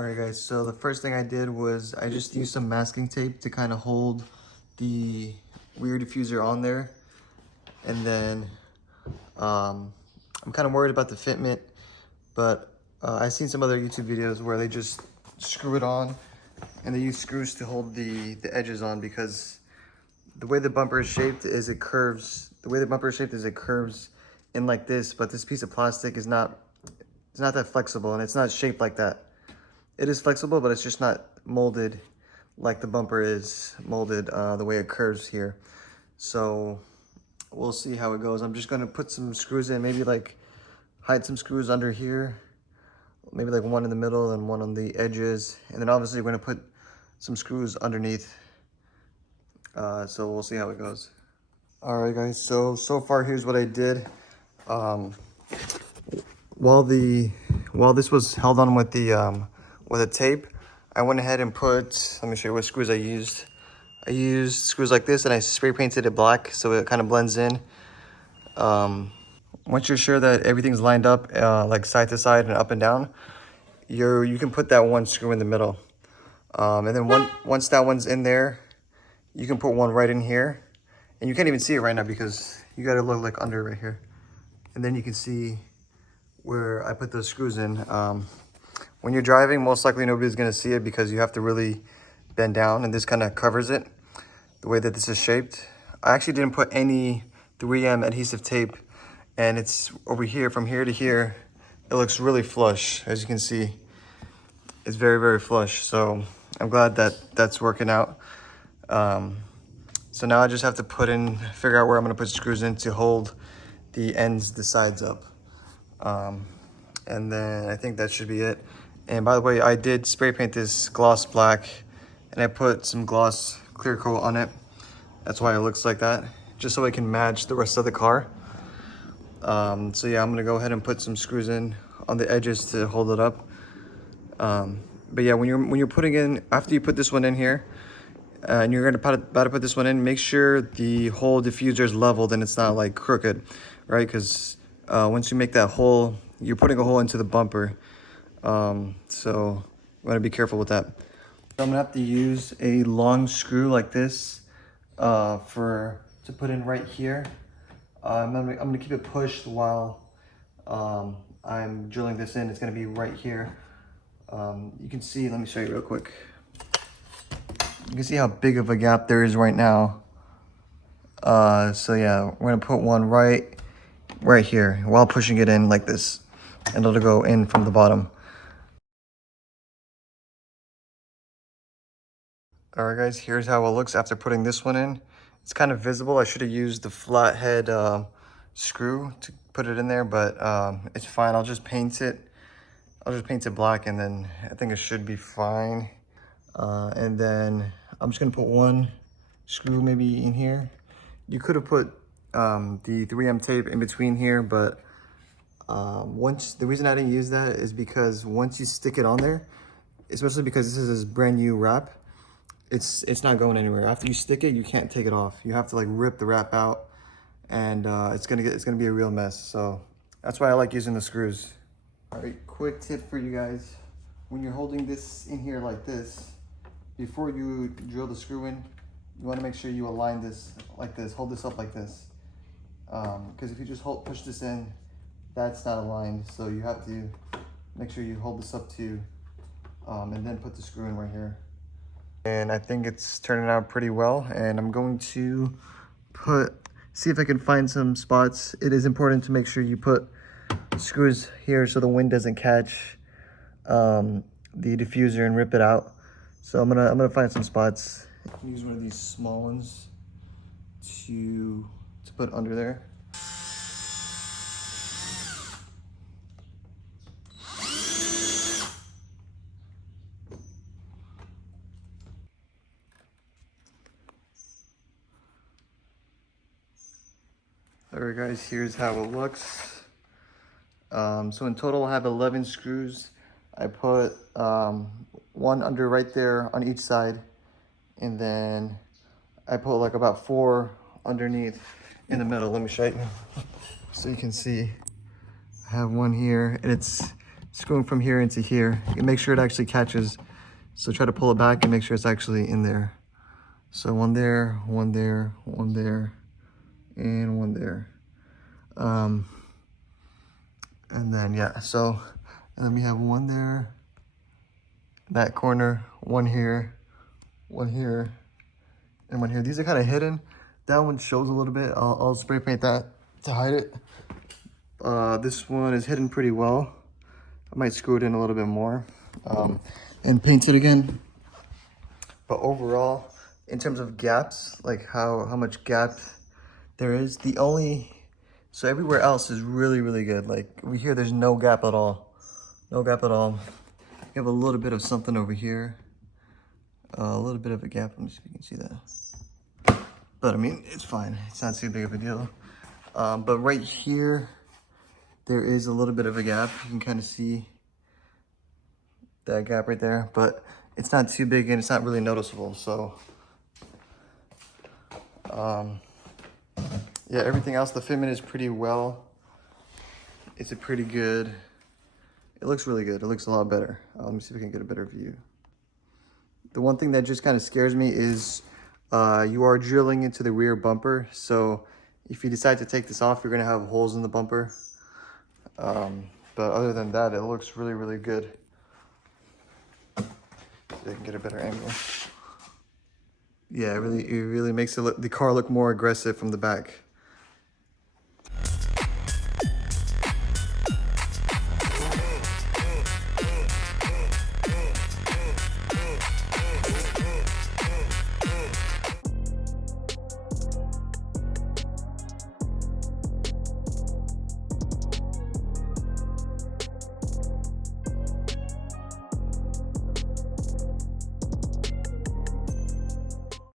Alright guys, so the first thing I did was I just used some masking tape to kind of hold the rear diffuser on there. And then I'm kind of worried about the fitment, but I've seen some other YouTube videos where they just screw it on and they use screws to hold the edges on, because the way the bumper is shaped is it curves. The way the bumper is shaped is it curves in like this, but this piece of plastic is not that flexible, and it's not shaped like that. It is flexible, but it's just not molded like the bumper is molded, the way it curves here. So we'll see how it goes. I'm just gonna put some screws in, maybe like hide some screws under here, maybe like one in the middle and one on the edges. And then obviously we're gonna put some screws underneath. So we'll see how it goes. All right guys, so far here's what I did. While this was held on with a tape, I went ahead and put, let me show you what screws I used. I used screws like this, and I spray painted it black so it kind of blends in. Once you're sure that everything's lined up, like side to side and up and down, you can put that one screw in the middle. And then once that one's in there, you can put one right in here. And you can't even see it right now because you gotta look like under right here. And then you can see where I put those screws in. When you're driving, most likely nobody's gonna see it because you have to really bend down, and this kind of covers it, the way that this is shaped. I actually didn't put any 3M adhesive tape, and it's over here, from here to here, it looks really flush. As you can see, it's very, very flush. So I'm glad that that's working out. So now I just have to figure out where I'm gonna put screws in to hold the ends, the sides up. And then I think that should be it. And by the way, I did spray paint this gloss black, and I put some gloss clear coat on it. That's why it looks like that, just so it can match the rest of the car. So yeah, I'm gonna go ahead and put some screws in on the edges to hold it up. But yeah, when you're putting in, after you put this one in here, and you're about to put this one in, make sure the whole diffuser is leveled and it's not like crooked, right? Because once you make that hole, you're putting a hole into the bumper. So you want to be careful with that. So I'm gonna have to use a long screw like this to put in right here. I'm gonna keep it pushed while I'm drilling this in. It's gonna be right here. You can see, let me show you real quick. You can see how big of a gap there is right now. So yeah, we're gonna put one right here while pushing it in like this, and it'll go in from the bottom. All right guys, here's how it looks after putting this one in. It's kind of visible. I should have used the flathead screw to put it in there, but it's fine. I'll just paint it black, and then I think it should be fine. And then I'm just gonna put one screw maybe in here. You could have put the 3M tape in between here, but the reason I didn't use that is because once you stick it on there, especially because this is brand new wrap, it's not going anywhere. After you stick it, you can't take it off. You have to like rip the wrap out, and it's gonna be a real mess. So that's why I like using the screws. All right, quick tip for you guys: when you're holding this in here like this, before you drill the screw in, you want to make sure you align this like this. Hold this up like this, because if you just push this in, that's not aligned. So you have to make sure you hold this up too, and then put the screw in right here. And I think it's turning out pretty well. And I'm going to see if I can find some spots. It is important to make sure you put screws here so the wind doesn't catch the diffuser and rip it out. So I'm gonna find some spots. Use one of these small ones to put under there. Alright guys, here's how it looks. So in total I have 11 screws. I put one under right there on each side, and then I put like about 4 underneath in the middle. Let me show you so you can see. I have one here, and it's screwing from here into here. You make sure it actually catches. So try to pull it back and make sure it's actually in there. So one there, one there, one there, and one there. And then, yeah, so, and then we have one there, that corner, one here, and one here. These are kind of hidden. That one shows a little bit. I'll spray paint that to hide it. This one is hidden pretty well. I might screw it in a little bit more and paint it again. But overall, in terms of gaps, like how much gap there is, so everywhere else is really, really good. Like over here, there's no gap at all. No gap at all. You have a little bit of something over here. A little bit of a gap. Let me see if you can see that. But I mean, it's fine. It's not too big of a deal. But right here, there is a little bit of a gap. You can kind of see that gap right there, but it's not too big and it's not really noticeable. So, yeah, everything else, the fitment is pretty well. It's a pretty good, it looks really good. It looks a lot better. Let me see if I can get a better view. The one thing that just kind of scares me is you are drilling into the rear bumper. So if you decide to take this off, you're gonna have holes in the bumper. But other than that, it looks really, really good. See if I can get a better angle. Yeah, it really makes the car look more aggressive from the back.